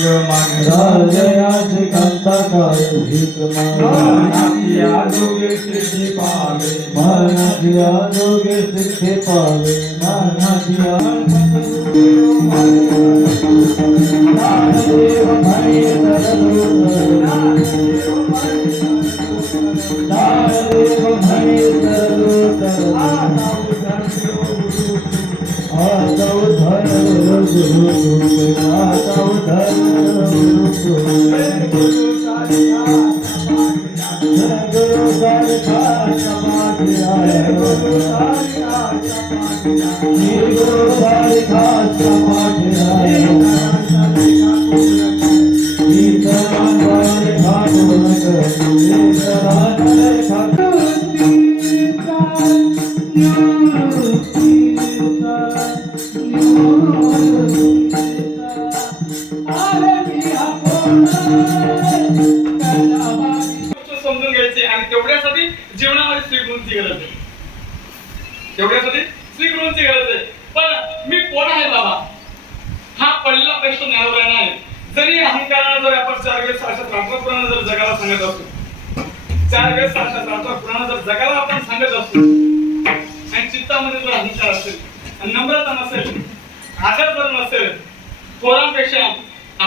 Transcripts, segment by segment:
राजयाचे कांता काय भीक मरणाची आरोग्य सिद्धी पावे मरणाची आरोग्य सिद्धी पावे मरणाची नामदेव म्हणे तरलोतर नामदेव म्हणे तरलोतर आतव धर्म गुरु आतव धर्म गुरु गुरु सारखा समाज आहे गुरु सारखा समाज आहे इतरांवर खाऊ नका इतरांवर खाऊ समजून घ्यायचे आणि तेवढ्यासाठी जीवनामध्ये श्रीगुरूंची गरज आहे. तेवढ्यासाठी श्रीगुरूंची गरज आहे. पण मी कोण आहे बाबा हा पहिला प्रश्न ज्ञानोबा नाही. जरी अहंकारानं जर आपण 4 वेळेस साक्षात रात्रपुराण जर जगाला सांगत असतो 4 वेळेस साक्षात रात्रपुराण जर जगाला आपण सांगत असतो आणि चित्तामध्ये जर अहंकार असेल आणि नम्रता नसेल आदर जर नसेल थोरांपेक्षा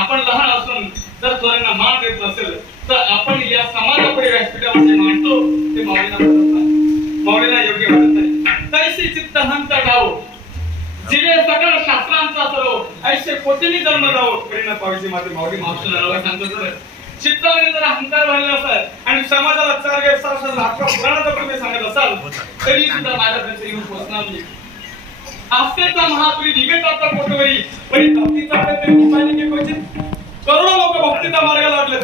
आपण लहान असून जर थोरांना मान देत नसेल तर आपण या समाजापुढे व्यासपीठावर मांडतो ते माऊलींना पटत नाही माऊलींना योग्य वाटत नाही. तैसी चित्त हंत ठाव जिवे सकळ शास्त्रांचा सरो ऐसे कोटीनी जन्म जावो करीना पावीची माते माऊली मावशीला सांगतो. चित्तामध्ये जर अहंकार भरला असाल आणि समाजाला 4 वेळेस साक्षात रात्रपुराण जर तुम्ही सांगत असाल तरी सुद्धा माझ्यापर्यंत येऊन पोहोचणार नाही. आस्तेचा महापुरी निघतात पोटवरी पण भक्तीचा ते ठिकाणी की क्वचित करोडो लोक भक्तीचा मार्गाला लागले.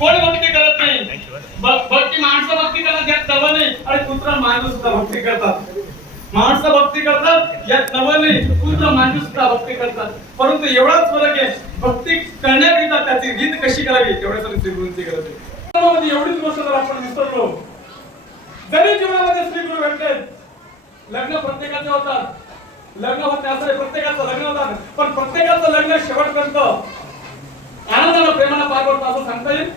कोण भक्ती करत नाही. भक्ती माणसं भक्ती करतात यात नवं नाही आणि पुत्र माणूस सुद्धा भक्ती करतात. माणसं भक्ती करतात यात नवं नाही पुत्र माणूस सुद्धा भक्ती करतात. परंतु एवढाच फरक आहे भक्ती करण्याकरिता त्याची रीत कशी करावी तेवढ्यासाठी श्रीगुरूंची गरज आहे. एवढीच गोष्ट जर आपण विसरलो जरी जीवनामध्ये श्रीगुरू भेटले लग्न प्रत्येकाचे होतात लग्न होत त्यासाठी प्रत्येकाचं लग्न होतात पण प्रत्येकाचं लग्न शेवटपर्यंत आनंदाला प्रेमाला पार पडतं असं सांगता येईल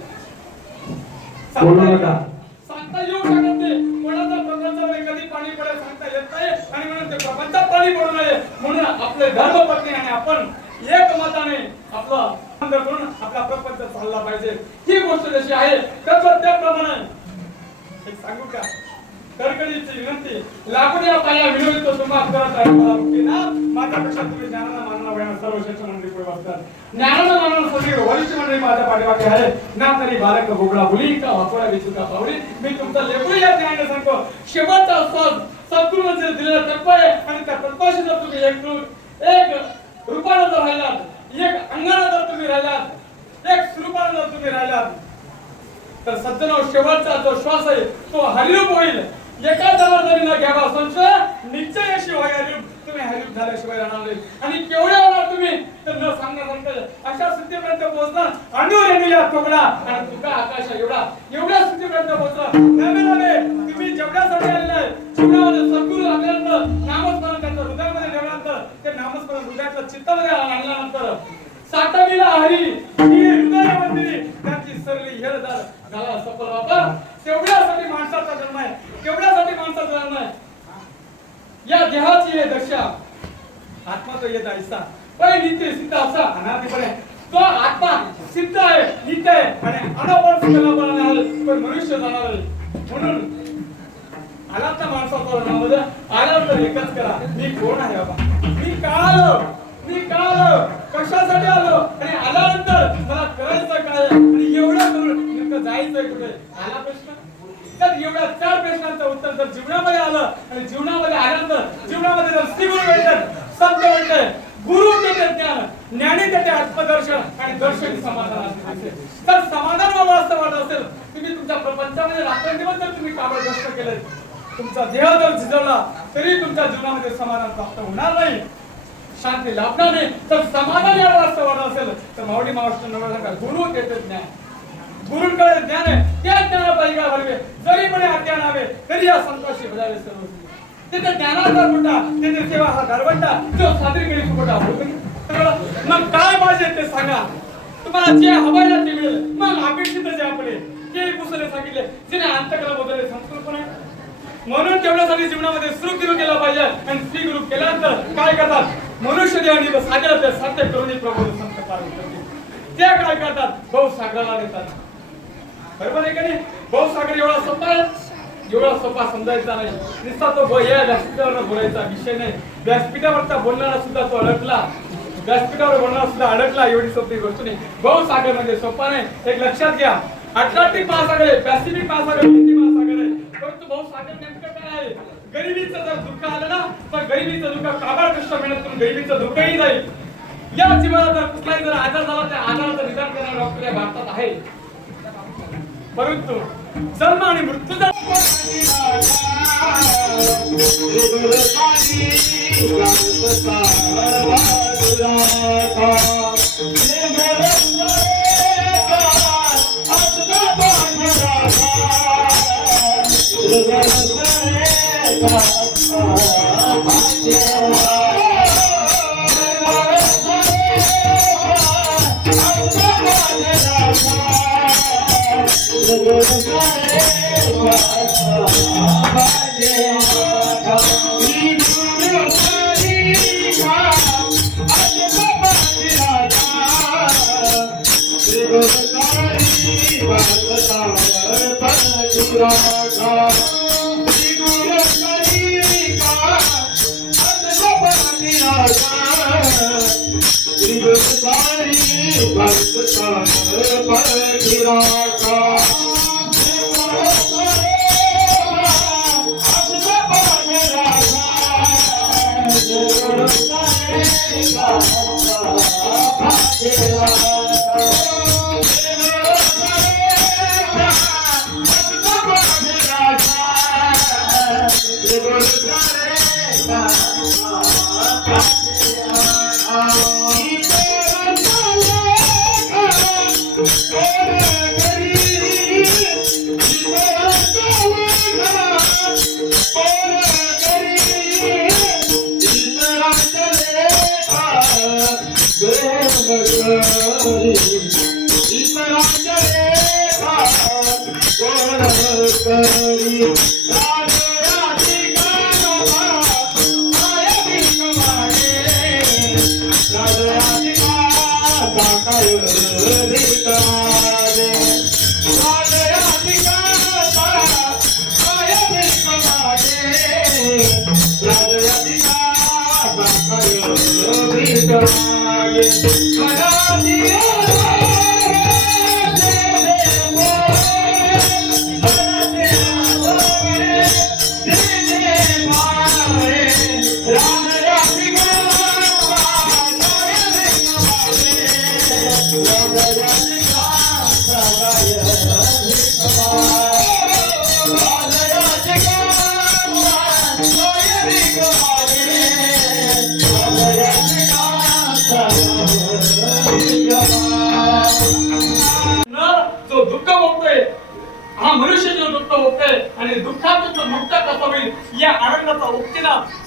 सांगता येऊ शकत नाही. कोणाचा प्रपंचामध्ये कधी पाणी पडेल सांगता येत नाही आणि म्हणून ते प्रपंचात पाणी पडू नये म्हणून आपले धर्मपत्नी आणि आपण एक मताने आपला करून आपला प्रपंच चालला पाहिजे. ही गोष्ट जशी आहे त्याप्रमाणे एक सांगू का कडकडीची विनंती लागून या पाया विनोदितो तुम्हाला करत आहे मला मुक्ती ना माझ्यापेक्षा तुम्ही ज्ञानाला मानना वयानं सर्वश्रेष्ठ मंडळी पुढे बसतात. ज्ञानाला मानना सगळी वरिष्ठ मंडळी माझ्या पाठीमागे आहे ना तरी बालक बोबडा बुली का वाकोळा विचुका पावडी मी तुमचा लेकरू या ज्ञानाने सांगतो. शेवटचा सद्गुरूंचे दिलेला टप्पा आहे आणि त्या टप्प्याशी जर तुम्ही एक रूपानं जर राहिलात एक अंगानं जर तुम्ही राहिलात एक स्वरूपानं जर तुम्ही राहिलात तर सज्जनो शेवटचा जो श्वास आहे तो हरिरूप होईल. एका जबाबदारी न घ्यावा संशय निश्चय अशी होय हरिरूप तुम्ही हरिरूप झाल्याशिवाय राहणार नाही. आणि केवढे होणार तुम्ही तर न सांगता अशा स्थितीपर्यंत पोहोचणार अणू रेणूया तुकडा आणि तुका आकाशा एवढ्या स्थितीपर्यंत पोहोचणार. नवे तुम्ही जेवढ्यासाठी आलेले आहे जीवनामध्ये सद्गुरू आपल्यानंतर नामस्मरण त्यांच्या हृदयामध्ये ठेवल्यानंतर ते नामस्मरण हृदयाच्या चित्तामध्ये आणल्यानंतर साठविला हरी ही हृदय मंदिरी त्याची सरली हेरदार झाला सफल वापर. तेवढ्यासाठी माणसाचा जन्म आहे तेवढ्यासाठी माणसाचा जन्म आहे. या देहाची हे दशा आत्मा तो येत ऐसा पण नित्य सिद्ध असा अनादिपणे तो आत्मा सिद्ध आहे नित्य आहे आणि अनावर पण मनुष्य जाणार आहे. म्हणून आलात ना माणसाचा नामध्ये आलात तर एकच करा मी कोण आहे बाबा मी का आलो कशासाठी आलो आणि आल्यानंतर मला करायचं काय आणि एवढं करून नेमकं जायचंय कुठे आला प्रश्न. तर एवढ्या 4 प्रश्नांचं उत्तर जर जीवनामध्ये आलं आणि जीवनामध्ये आल्यानंतर जीवनामध्ये जर श्रीगुरू भेटतात सत्य भेटतंय गुरु देते ज्ञान ज्ञानी देते आत्मदर्शन आणि दर्शन समाधान असते. तर समाधान बाबा असं वाटत असेल तुम्ही तुमच्या प्रपंचामध्ये रात्रंदिवस जर तुम्ही काबड कष्ट केले तुमचा देह जर झिजवला तरी तुमच्या जीवनामध्ये समाधान प्राप्त होणार नाही शांती लाभणार नाही. तर समाधान याला असं वाटत असेल तर माऊली महाराष्ट्र गुरु देते ज्ञान गुरुंकडे ज्ञान आहे त्या ज्ञानापायी काय भरवे जरी म्हणे अज्ञान हवे तरी या संतोषी बजावे सर्व तिथे ज्ञानाचा मोठा तिथे सेवा हा गारवंटा जो सादरी करी मोठा मग काय पाहिजे ते सांगा तुम्हाला जे हवं ना ते मिळेल. मग अपेक्षित जे आपले ते पुस्तके सांगितले जिने अंतकला बदलले संकल्पना आहे. म्हणून तेवढ्यासाठी जीवनामध्ये सुखी केला पाहिजे. आणि स्त्री गुरु केल्यानंतर काय करतात मनुष्य देवानी सागर ते सत्य करून प्रभू संत कार्य करतील. ते काय करतात भाऊ सागराला देतात. बरोबर आहे का नाही. भाऊ सागर एवढा सोपा आहे, एवढा सोपा समजायचा नाही. नुसता तो या व्यासपीठावर बोलायचा विषय नाही. व्यासपीठावरचा बोलणारा सुद्धा तो अडकला, व्यासपीठावर बोलणारा सुद्धा अडकला. एवढी सोपी गोष्ट नाही. भाऊ सागर म्हणजे सोपा नाही. एक लक्षात घ्या, अटलांटिक महासागर आहे, पॅसिफिक महासागर, हिंदी महासागर आहे. परंतु भाऊ सागर नेमकं काय आहे. गरिबीचं जर दुःख आलं ना तर गरिबीचं दुःख काबाड कष्ट मेहनत करून गरिबीचं दुःखही जाईल. या जीवाला जर कुठलाही जर आजार झाला त्या आजाराचं निदान करणारा डॉक्टर या भारतात आहे. परंतु जन्म आणि मृत्यूचा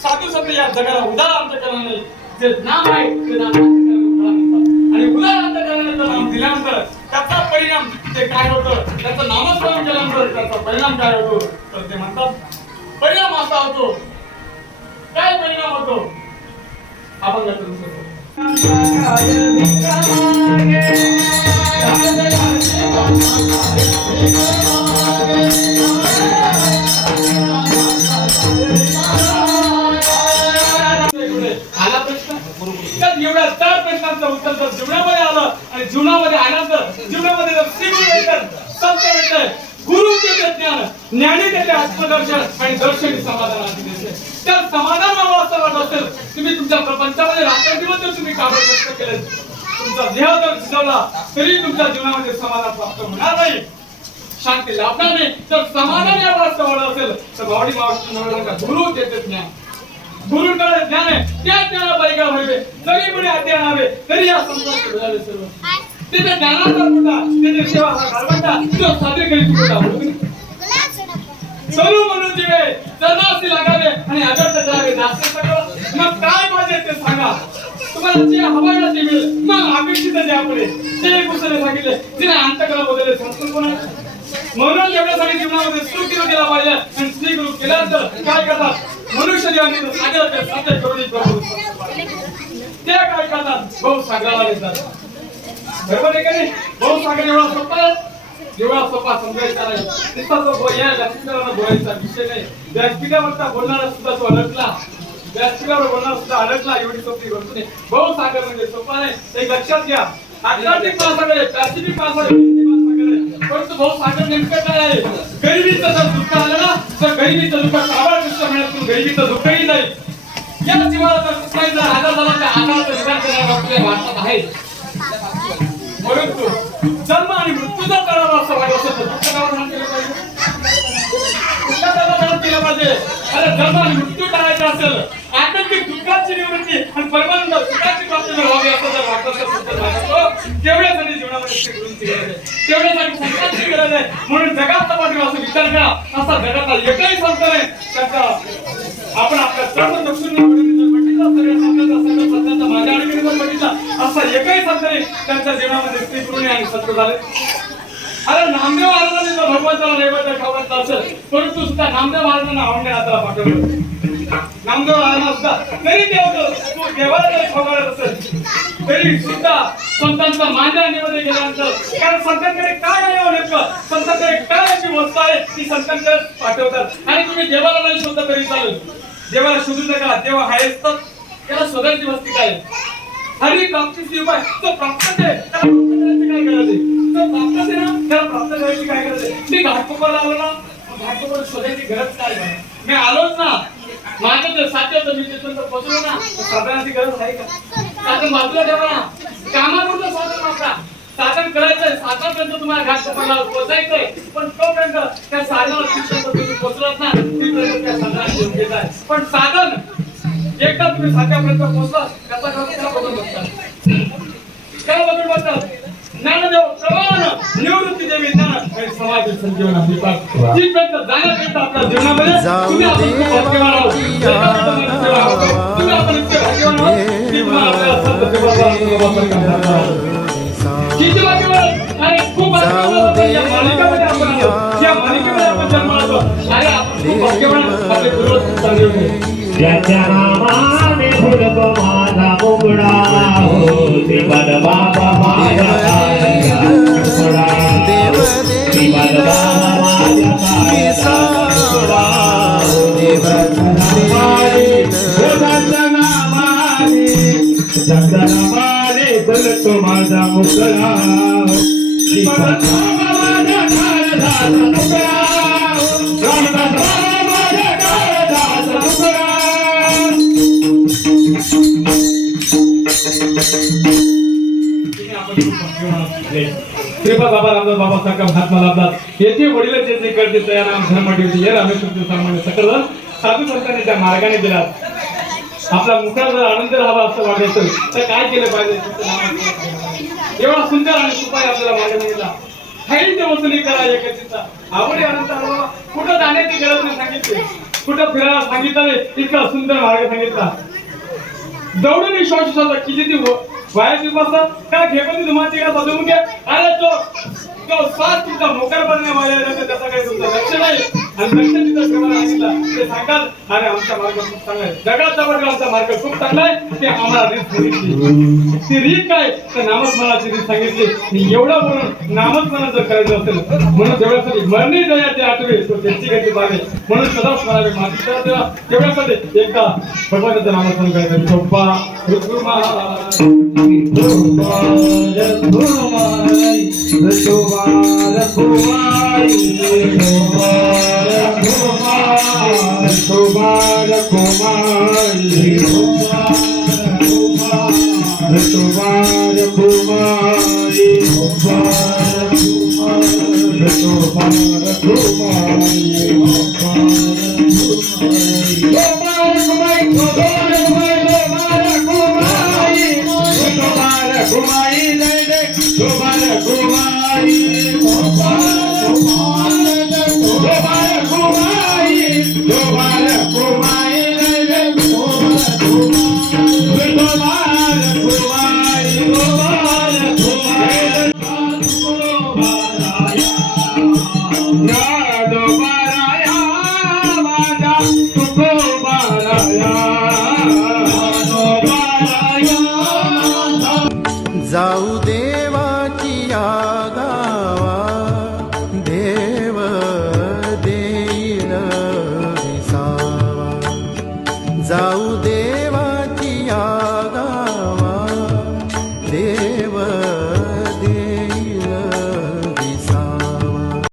साधू संत या जगाला उदार अंतकरणाने जे नाम आहे ते नाम आणि उदार अंतकरणाने नाम दिल्यानंतर त्याचा परिणाम ते काय होतं, त्याचं नामस्मरण केल्यानंतर त्याचा परिणाम काय होतो तर ते म्हणतात परिणाम असा होतो. काय परिणाम होतो आपण करू शकतो. एवढ्या 4 प्रश्नांचं उत्तर जर जीवनामध्ये आलं आणि जीवनामध्ये आल्यानंतर जीवनामध्ये जर श्री गुरु भेटतात, संत भेटतात, गुरु देते ज्ञान, ज्ञानी देते आत्मदर्शन आणि दर्शनी समाधान देते. त्या समाधान अवस्था वाटत असेल तुम्ही तुमच्या प्रपंचामध्ये रात्रदिवस जर तुम्ही काबड कष्ट केले, तुमचा देह जर शिजवला तरी तुमच्या जीवनामध्ये समाधान प्राप्त होणार नाही, शांती लाभणार नाही. तर समाधान या अवस्था वाढत असेल तर भावडी मावशी गुरु देते ज्ञान, गुरुकडे ज्ञान आहे त्या ज्ञाना परिकार व्हावे, जरी कोणी अध्ययन हवे तरी या संतांचे मिळावे सर्व. तिथे ज्ञानाचा कुठला तिथे सेवा घालवता तो सादर करीत होता. सर्व म्हणून जीवे जनासी लागावे आणि अगत करावे जास्त सगळं. मग काय पाहिजे ते सांगा. तुम्हाला जे हवं आहे ते मिळेल. मग अपेक्षित जे आपले ते पुस्तकाने सांगितले तिने अंतकला बदलले संस्कृत कोणाला म्हणून जेवढ्यासाठी जीवनामध्ये सुखी केला पाहिजे आणि स्त्री गुरु केल्यानंतर काय करतात मनुष्य जीवनाने सागर साध्य करून ते काय करतात भाऊ सागराला येतात. बरोबर आहे का नाही? भाऊ सागर एवढा सोपा आहे एवढा सोपा समजायचा नाही. नुसता तो या व्यासपीठावर बोलायचा विषय नाही. व्यासपीठावरचा बोलणारा सुद्धा तो अडकला व्यासपीठावर बोलणारा सुद्धा अडकला एवढी सोपी गोष्ट नाही. भाऊ सागर म्हणजे सोपा नाही. एक लक्षात घ्या. अटलांटिक महासागर आहे पॅसिफिक महासागर आहे परंतु भाऊ सागर नेमकं काय आहे गरिबीचं जर दुःख आलं ना तर गरिबीचं दुःख काबाड कृष्ण मिळत गरिबीचं दुःखही नाही. या जीवाला जर कुठलाही जर आजार झाला त्या आजाराचं निदान करणारा आपल्या भारतात आहे. परंतु जन्म आणि मृत्यूचा करावा असं व्हायला असं दुःख करावं केलं पाहिजे कुठल्या करावं केलं पाहिजे. अरे जन्म आणि मृत्यू करायचा असेल आत्यंतिक दुःखाची निवृत्ती आणि परमानंद सुखाची प्राप्ती जर व्हावी असं जर वाटत तेवढ्यासाठी जीवनामध्ये तेवढ्यासाठी संतांची गरज आहे. म्हणून जगात तपासणी असं विचार करा असा जगातला एकही संत नाही त्याचा आपण आपल्या सर्व दक्षिण माझ्या अडचणीवर बघितला असा एकही संत नाही त्यांच्या जीवनामध्ये स्त्री पूर्ण आणि सत्य झाले. अरे नामदेव महाराजांनी जर भगवंताला नैवेद्य खावत असेल परंतु सुद्धा नामदेव महाराजांना आवडणे आता पाठवलं नामदेव महाराजांना सुद्धा तरी तू देवाला जरी खावत असेल तरी सुद्धा संतांचा माझ्या निवेदन केल्यानंतर कारण संतांकडे काय आहे नेमकं संतांकडे काय अशी वस्तू आहे ती संतांकडे पाठवतात आणि तुम्ही देवाला नाही शोधता तरी चालेल. देवाला शोधू नका देव आहेच तर त्याला शोधायची वस्ती काय हरी प्राप्तीची उपाय तो प्राप्त आहे त्याला प्राप्त करायची काय गरज आहे तो प्राप्त आहे ना त्याला प्राप्त करायची काय गरज आहे. मी घाटकोपरला आलो ना घाटकोपर शोधायची गरज काय नाही. मी आलोच ना माझं जर साध्य होतं मी तिथून जर पोचलो ना साधनाची गरज आहे का साधन बाजूला ठेवा ना कामापुरतं साधन वापरा. साधन करायचंय साधनापर्यंत तुम्हाला घाटकोपरला पोचायचंय पण तोपर्यंत त्या साधनाला शिक्षण तुम्ही पोचलात ना तिथपर्यंत त्या साधनाची योग्यता आहे. पण साधन एकदा तुम्ही साध्यापर्यंत पोहोचला त्याचा त्याला बदल बघतात त्याला बदल बघतात ज्ञानदेव प्रमाण निवृत्ती देवी ज्ञान आणि समाज संजीवन तिथपर्यंत जाण्यापर्यंत आपल्या जीवनामध्ये तुम्ही आपण खूप भाग्यवान आहोत तुम्ही आपण इतके भाग्यवान आहोत की तुम्हाला आपल्याला संत सेवा किती भाग्यवान आणि खूप भाग्यवान या मालिकेमध्ये आपण आहोत या मालिकेमध्ये आपण जन्म आलो अरे आपण खूप भाग्यवान आपले पूर्वज चांगले होते. ज्याच्या नामाने फुलको माझा मुगडा होती बद बाबा माझा मुगडा ती बद बाबा माझा मुगडा जगनामाने फुलको माझा मुगडा ती बद बाबा माझा मुगडा कृपा बाबा रामदास बाबा सारखा महात्मा लाभतात येथे वडील जे करते तयार धर्म ठेवते हे रामेश्वर सामान्य सकल साधू संतांनी त्या मार्गाने दिलात. आपला मुखात जर आनंद राहावा असं वाटायचं तर काय केलं पाहिजे एवढा सुंदर आणि उपाय आपल्याला मार्ग मिळाला. काही ते वसुली करा एकत्रितता आवडी आनंद हवा कुठं जाण्याची गरज नाही सांगितली कुठं फिरायला सांगितलं इतका सुंदर मार्ग सांगितला. दौडून विश्वास होता की ती वाया बसतात काय घेपती तुम्हाला का बदलून घ्या अरे तो श्वास तुमचा मोकार बनण्या वाया त्याचा काही तुमचं लक्ष नाही आणि लक्ष तिथं ठेवायला सांगितलं ते सांगतात अरे आमचा मार्ग खूप चांगला आहे जगात जवळ आमचा मार्ग खूप चांगला आहे ते आम्हाला रीत सांगितली. ती रीत काय तर नामस्मरणाची रीत सांगितली. एवढं म्हणून नामस्मरण जर करायचं असेल म्हणून तेवढ्यासाठी मरणी दयाचे आठवे तो त्याची गती पाहिजे म्हणून सदा स्मरावे मात्र तेवढ्यासाठी एकदा भगवानाचं नामस्मरण करायचं. सोपा Kumari